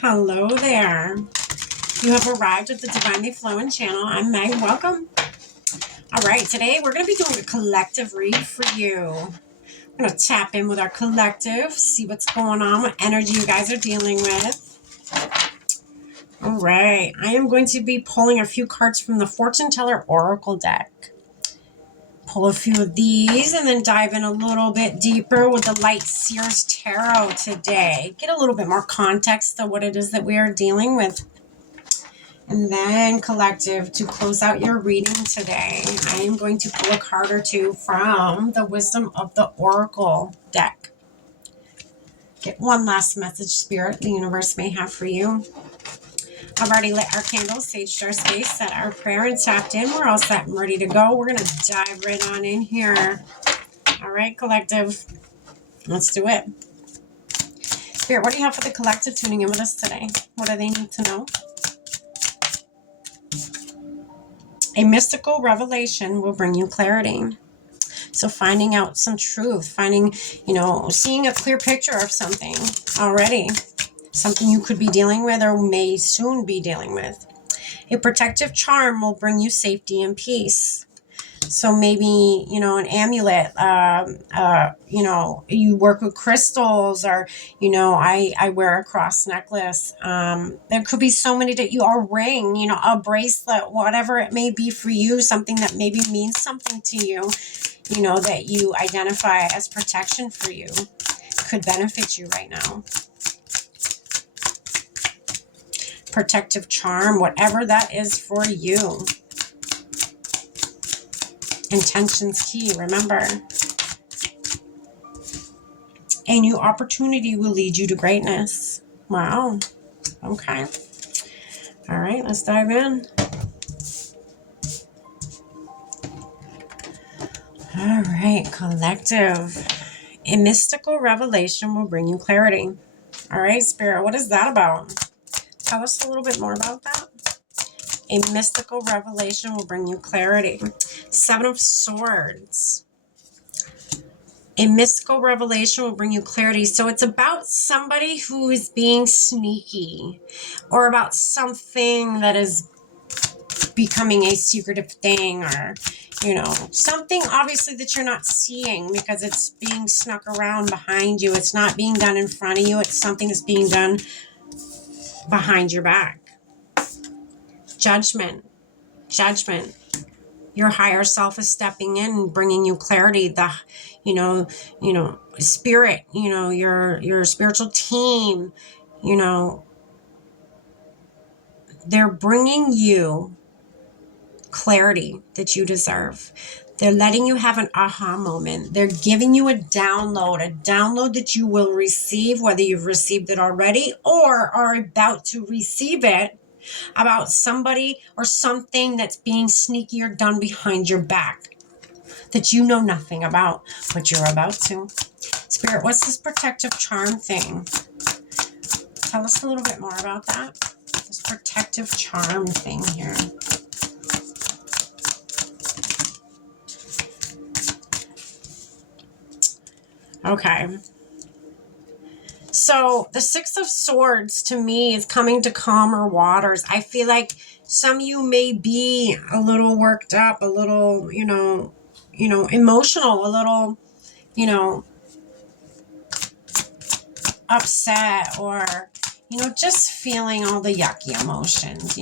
Hello there. You have arrived at the Divinely Flowing channel. I'm Meg. Welcome. All right, today we're going to be doing a collective read for you. We're going to tap in with our collective, see what's going on, what energy you guys are dealing with. All right, I am going to be pulling a few cards from the Fortune Teller Oracle deck. Pull a few of these and then dive in a little bit deeper with the Light Seers Tarot today. Get a little bit more context to what it is that we are dealing with. And then collective, to close out your reading today, I am going to pull a card or two from the Wisdom of the Oracle deck. Get one last message, Spirit, the universe may have for you. I've already lit our candles, saged our space, set our prayer, and tapped in. We're all set and ready to go. We're going to dive right on in here. All right, collective, let's do it. Spirit, what do you have for the collective tuning in with us today? What do they need to know? A mystical revelation will bring you clarity. So finding out some truth, seeing a clear picture of something already, something you could be dealing with or may soon be dealing with. A protective charm will bring you safety and peace. So maybe, an amulet, you work with crystals, or, I wear a cross necklace. There could be so many that you are ring, a bracelet, whatever it may be for you, something that maybe means something to you, that you identify as protection for you, could benefit you right now. Protective charm, whatever that is for you. Intention's key, remember. A new opportunity will lead you to greatness. Wow. Okay. All right, let's dive in. All right, collective. A mystical revelation will bring you clarity. All right, Spirit, what is that about? Tell us a little bit more about that. A mystical revelation will bring you clarity. Seven of Swords. A mystical revelation will bring you clarity. So it's about somebody who is being sneaky, or about something that is becoming a secretive thing, or, something obviously that you're not seeing because it's being snuck around behind you. It's not being done in front of you. It's something that's being done behind your back. Judgment. Your higher self is stepping in and bringing you clarity. Spirit, your spiritual team, they're bringing you clarity that you deserve. They're letting you have an aha moment. They're giving you a download that you will receive, whether you've received it already or are about to receive it, about somebody or something that's being sneaky or done behind your back that you know nothing about, but you're about to. Spirit, what's this protective charm thing? Tell us a little bit more about that. This protective charm thing here. Okay. So the Six of Swords to me is coming to calmer waters. I feel like some of you may be a little worked up, a little, emotional, a little, upset, or, just feeling all the yucky emotions,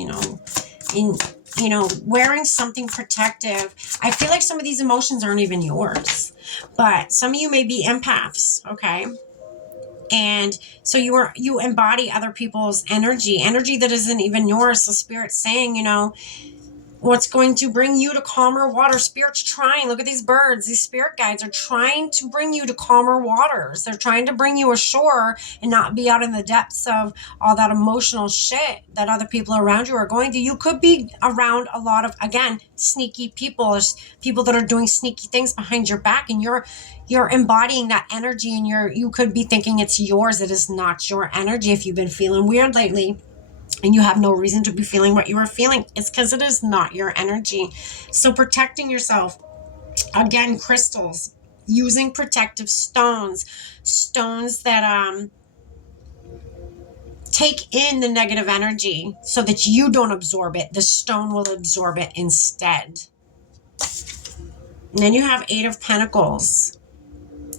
wearing something protective. I feel like some of these emotions aren't even yours, but some of you may be empaths, okay? And so you embody other people's energy that isn't even yours. So Spirit's saying, what's going to bring you to calmer water. Spirit's trying. Look at these birds. These spirit guides are trying to bring you to calmer waters. They're trying to bring you ashore and not be out in the depths of all that emotional shit that other people around you are going through. You could be around a lot of, again, sneaky people, people that are doing sneaky things behind your back, and you're embodying that energy, and you could be thinking it's yours. It is not your energy. If you've been feeling weird lately, and you have no reason to be feeling what you are feeling, it's because it is not your energy. So protecting yourself, again, crystals, using protective stones that take in the negative energy so that you don't absorb it. The stone will absorb it instead. And then you have Eight of Pentacles.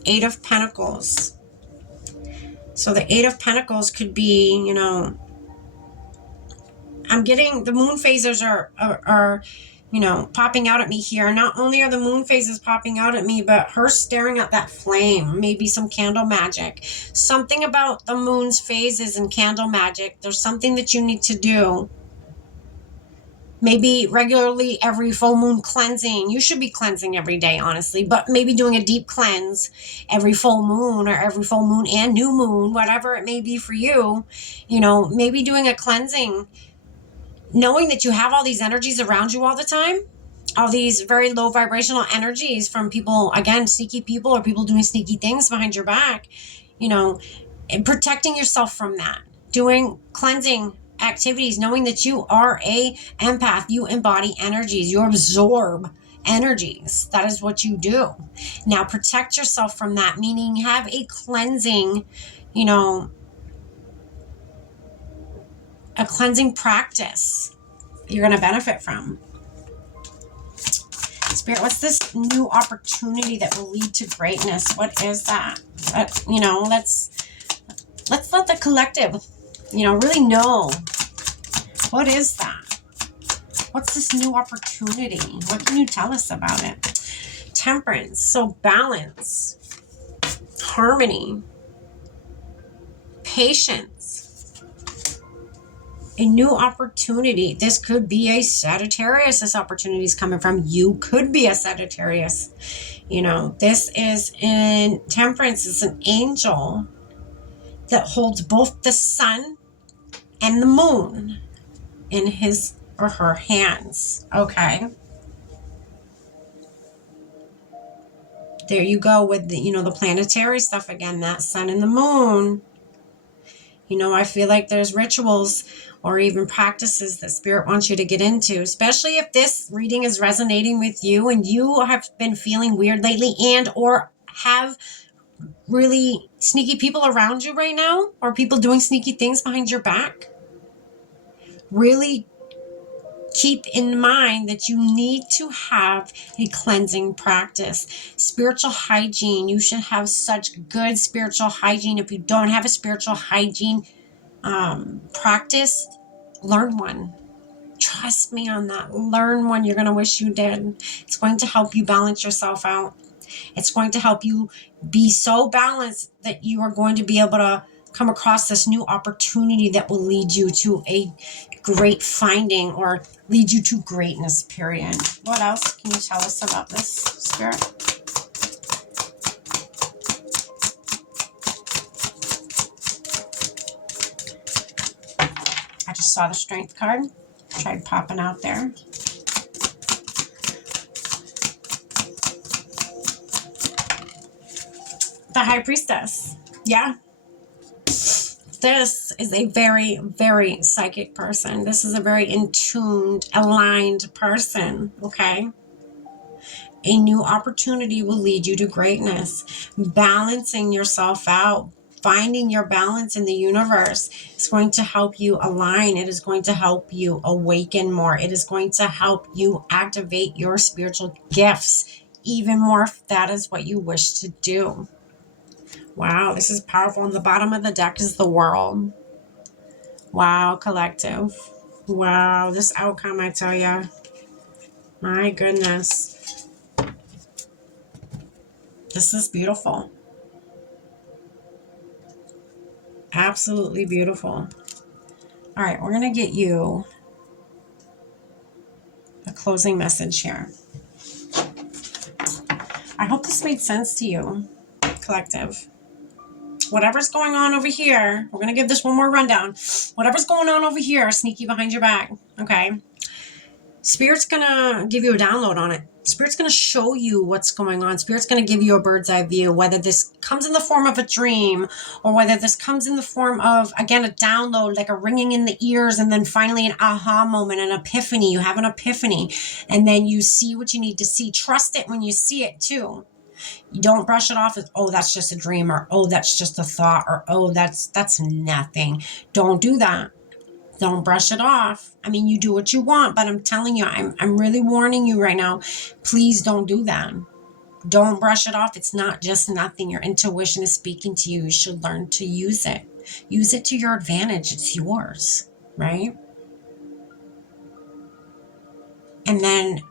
Eight of Pentacles. So the Eight of Pentacles could be, you know, I'm getting the moon phases are, you know, popping out at me here. Not only are the moon phases popping out at me, but her staring at that flame, maybe some candle magic. Something about the moon's phases and candle magic. There's something that you need to do. Maybe regularly every full moon cleansing. You should be cleansing every day, honestly, but maybe doing a deep cleanse every full moon or every full moon and new moon, whatever it may be for you. You know, maybe doing a cleansing, knowing that you have all these energies around you all the time, all these very low vibrational energies from people, again, sneaky people or people doing sneaky things behind your back, you know, and protecting yourself from that, doing cleansing activities, knowing that you are a empath, you embody energies, you absorb energies. That is what you do. Now protect yourself from that, meaning have a cleansing, you know, a cleansing practice you're going to benefit from. Spirit, what's this new opportunity that will lead to greatness? What is that? You know, let's let the collective, you know, really know. What is that? What's this new opportunity? What can you tell us about it? Temperance, so balance, harmony, patience, a new opportunity. This could be a Sagittarius. This opportunity is coming from. You could be a Sagittarius. You know, this is in Temperance. It's an angel that holds both the sun and the moon in his or her hands. Okay. There you go with the, you know, the planetary stuff again, that sun and the moon. You know, I feel like there's rituals or even practices that Spirit wants you to get into, especially if this reading is resonating with you and you have been feeling weird lately and or have really sneaky people around you right now or people doing sneaky things behind your back. Really keep in mind that you need to have a cleansing practice. Spiritual hygiene. You should have such good spiritual hygiene. If you don't have a spiritual hygiene practice, learn one. Trust me on that. Learn one. You're going to wish you did. It's going to help you balance yourself out. It's going to help you be so balanced that you are going to be able to come across this new opportunity that will lead you to a great finding or lead you to greatness, period. What else can you tell us about this, Spirit? I just saw the Strength card. Tried popping out there. The High Priestess. Yeah. This is a very, very psychic person. This is a very in-tuned, aligned person, okay? A new opportunity will lead you to greatness. Balancing yourself out, finding your balance in the universe is going to help you align. It is going to help you awaken more. It is going to help you activate your spiritual gifts even more if that is what you wish to do. Wow, this is powerful. On the bottom of the deck is the World. Wow, collective. Wow, this outcome, I tell ya. My goodness. This is beautiful. Absolutely beautiful. All right, we're going to get you a closing message here. I hope this made sense to you, collective. Whatever's going on over here, we're going to give this one more rundown. Whatever's going on over here, sneaky behind your back, okay? Spirit's going to give you a download on it. Spirit's going to show you what's going on. Spirit's going to give you a bird's eye view, whether this comes in the form of a dream or whether this comes in the form of, again, a download, like a ringing in the ears, and then finally an aha moment, an epiphany. You have an epiphany, and then you see what you need to see. Trust it when you see it, too. You don't brush it off as, oh, that's just a dream, or oh, that's just a thought, or oh, that's nothing. Don't do that. Don't brush it off. I mean, you do what you want, but I'm telling you, I'm really warning you right now. Please don't do that. Don't brush it off. It's not just nothing. Your intuition is speaking to you. You should learn to use it. Use it to your advantage. It's yours, right? And then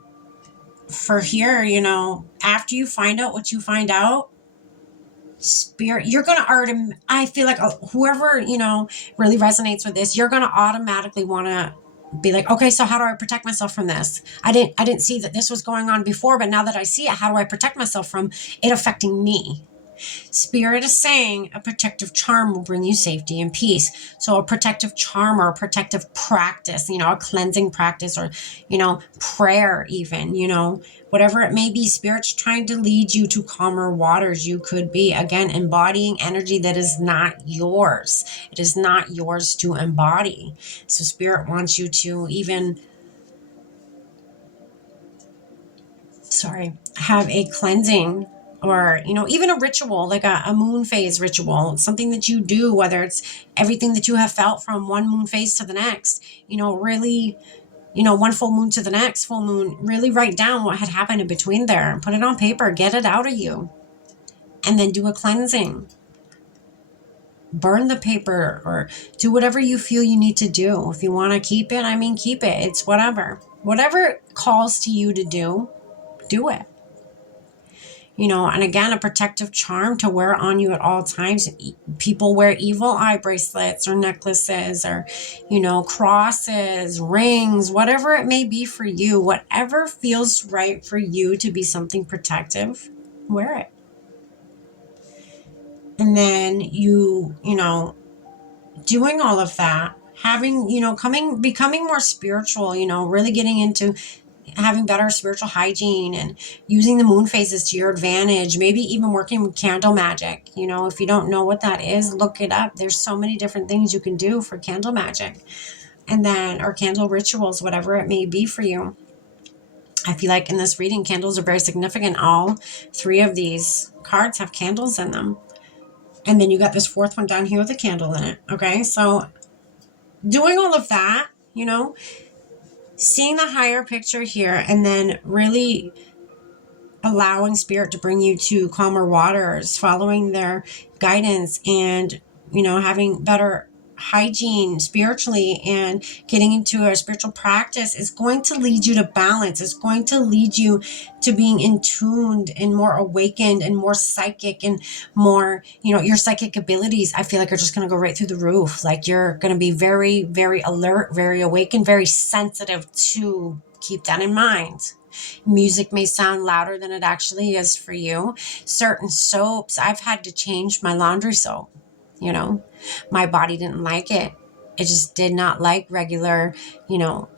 for here, after you find out what you find out, spirit, you're going to I feel like whoever, really resonates with this, you're going to automatically want to be like, okay, so how do I protect myself from this? I didn't see that this was going on before, but now that I see it, how do I protect myself from it affecting me? Spirit is saying a protective charm will bring you safety and peace. So a protective charm or a protective practice, a cleansing practice, or, prayer even, whatever it may be, Spirit's trying to lead you to calmer waters. You could be, again, embodying energy that is not yours. It is not yours to embody. So Spirit wants you to even, have a cleansing, or even a ritual, like a moon phase ritual, something that you do, whether it's everything that you have felt from one moon phase to the next, really, one full moon to the next full moon, really write down what had happened in between there and put it on paper, get it out of you, and then do a cleansing. Burn the paper, or do whatever you feel you need to do. If you want to keep it, keep it. It's whatever calls to you to do it. And again, a protective charm to wear on you at all times. People wear evil eye bracelets or necklaces, or, crosses, rings, whatever it may be for you, whatever feels right for you to be something protective, wear it. And then doing all of that, having, becoming more spiritual, really getting into having better spiritual hygiene and using the moon phases to your advantage, maybe even working with candle magic. If you don't know what that is, look it up. There's so many different things you can do for candle magic, and then, or candle rituals, whatever it may be for you. I feel like in this reading, candles are very significant. All three of these cards have candles in them. And then you got this fourth one down here with a candle in it. Okay, so doing all of that, seeing the higher picture here, and then really allowing Spirit to bring you to calmer waters, following their guidance, and, having better hygiene spiritually and getting into a spiritual practice is going to lead you to balance. It's going to lead you to being in tuned and more awakened and more psychic, and more, your psychic abilities, I feel like, are just going to go right through the roof. Like, you're going to be very, very alert, very awakened, very sensitive to keep that in mind. Music may sound louder than it actually is for you. Certain soaps, I've had to change my laundry soap. My body didn't like it. It just did not like regular,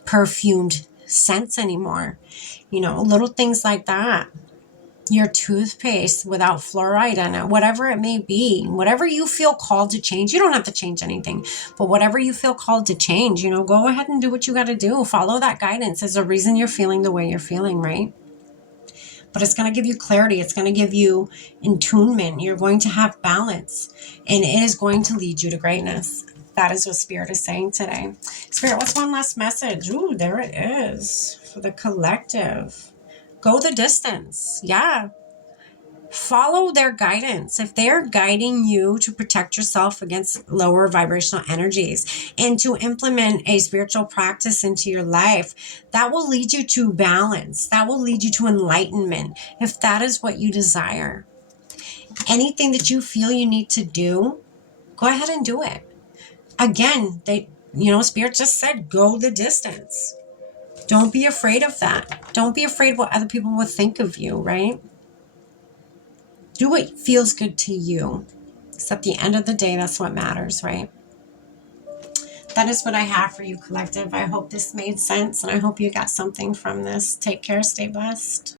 perfumed scents anymore. Little things like that. Your toothpaste without fluoride in it, whatever it may be, whatever you feel called to change. You don't have to change anything, but whatever you feel called to change, go ahead and do what you got to do. Follow that guidance. There's a reason you're feeling the way you're feeling, right? But it's going to give you clarity. It's going to give you attunement. You're going to have balance, and it is going to lead you to greatness. That is what Spirit is saying today. Spirit, what's one last message? Ooh, there it is for the collective. Go the distance. Yeah. Follow their guidance. If they're guiding you to protect yourself against lower vibrational energies and to implement a spiritual practice into your life, that will lead you to balance. That will lead you to enlightenment, if that is what you desire. Anything that you feel you need to do, go ahead and do it. Again, Spirit just said, go the distance. Don't be afraid of that. Don't be afraid what other people will think of you, right? Do what feels good to you. Because at the end of the day, that's what matters, right? That is what I have for you, collective. I hope this made sense, and I hope you got something from this. Take care. Stay blessed.